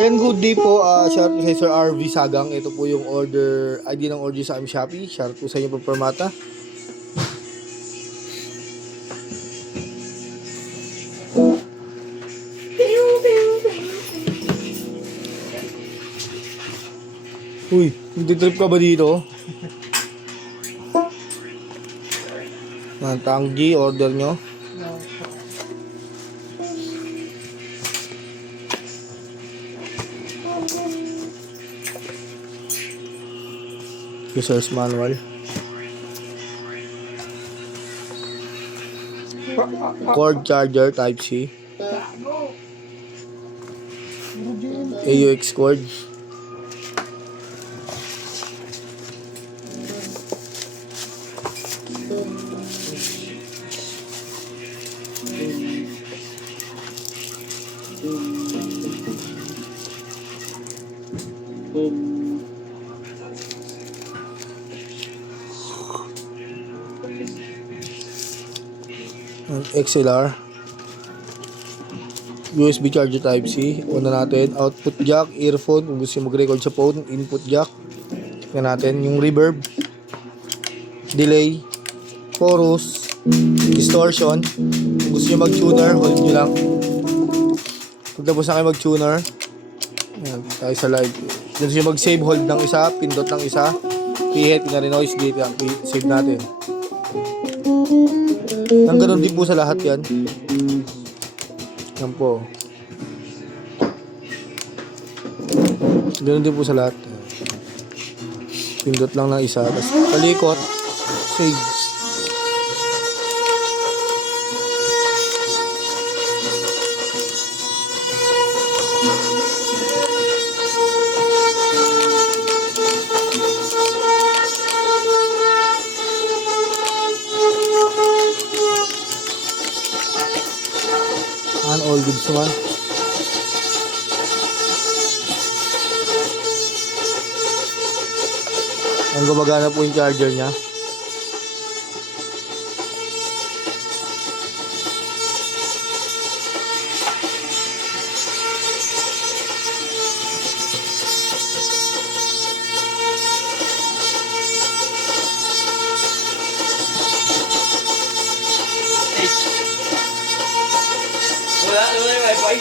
And good day po, shout out sa Sir RV Sagang. Ito po yung ID ng order sa aming Shopee. Shout out po sa inyo po, Permata. Uy, nagtitrip ka ba dito? Tanggi, order nyo. User's manual. Cord charger type C. AUX cord. XLR, USB charger type C. Una natin, output jack, earphone kung gusto nyo mag-record sa phone, input jack. Tingnan natin yung reverb, delay, chorus, distortion. Kung gusto nyo mag-tuner, hold nyo lang. Pag tapos na kayo mag-tuner, ayan, tayo sa live. Kung gusto nyo mag-save, hold ng isa, pindot ng isa, p-head, ina-renoise, save natin. Nang ganun din po sa lahat yan. Yan po. Ganun din po sa lahat. Pindot lang ng isa. Tapos palikot. Save. All goods naman. Ang gumagana po yung charger niya. Wala yung wifi.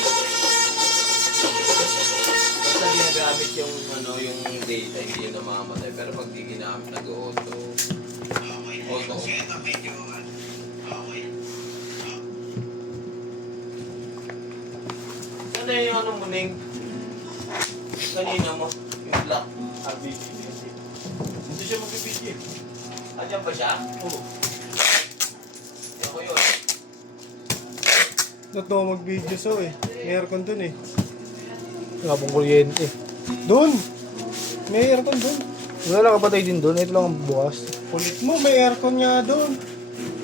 Basta ginagamit yung yung data, hindi yun namamatay. Pero pag di ginamit, nag-auto. Auto. Ano yung muning? Kanina mo? Yung black? RBG. Hindi siya mag-BG. Andiyan ba siya? Oo. Ako yun. Ba't daw mag-video so eh? May aircon dun eh. Wala pong kuryente. Dun! May aircon dun. Wala lang kapatay din doon. Ito lang ang bukas. Kulit mo, may aircon nga dun.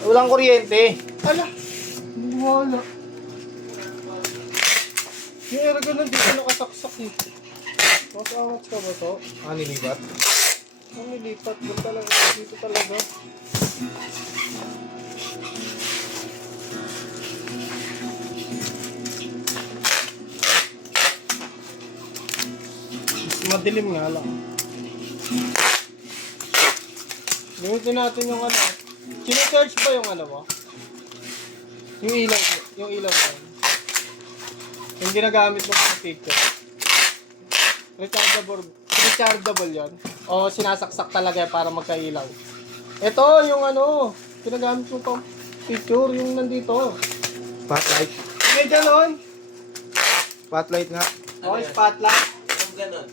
Walang kuryente. Ala! Wala. Yung aircon nandito nakasaksak eh. Masangat ka ba to? Nilipat. Ang nilipat. Doon talaga. Dito talaga. Madilim nga lang. Gamitin natin yung Sine-search ba yung mo? Yung ilaw mo. Yung ginagamit mo sa picture. Rechargeable yan. O sinasaksak talaga para magkailaw. Ito yung ginagamit mo pang picture, yung nandito. Spotlight. May ganon. Spotlight nga. O, spotlight. Yung ganon.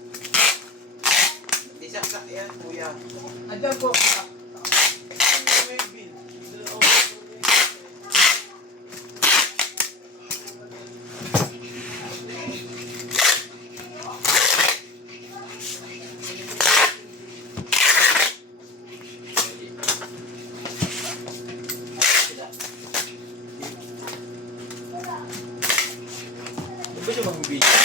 Isaksak yan, kuya. Andyan po. Di ba siya mag-video?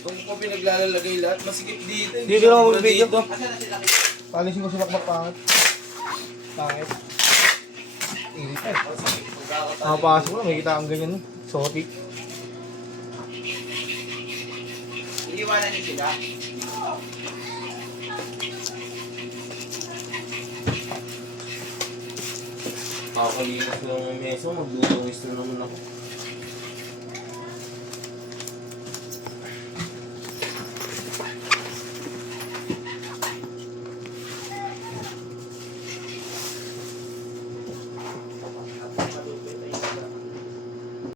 Kung ko pinaglalagay lahat, masikip dito. Dito lang ako mag-video. Asan na sila? Palisin ko si Makmak pangit. Pangit. Makapasok ko lang, may kita ang ganyan. Sotik. Iiwanan niyo sila. Kakalimas lang ng mesa, maglulungis na naman ako.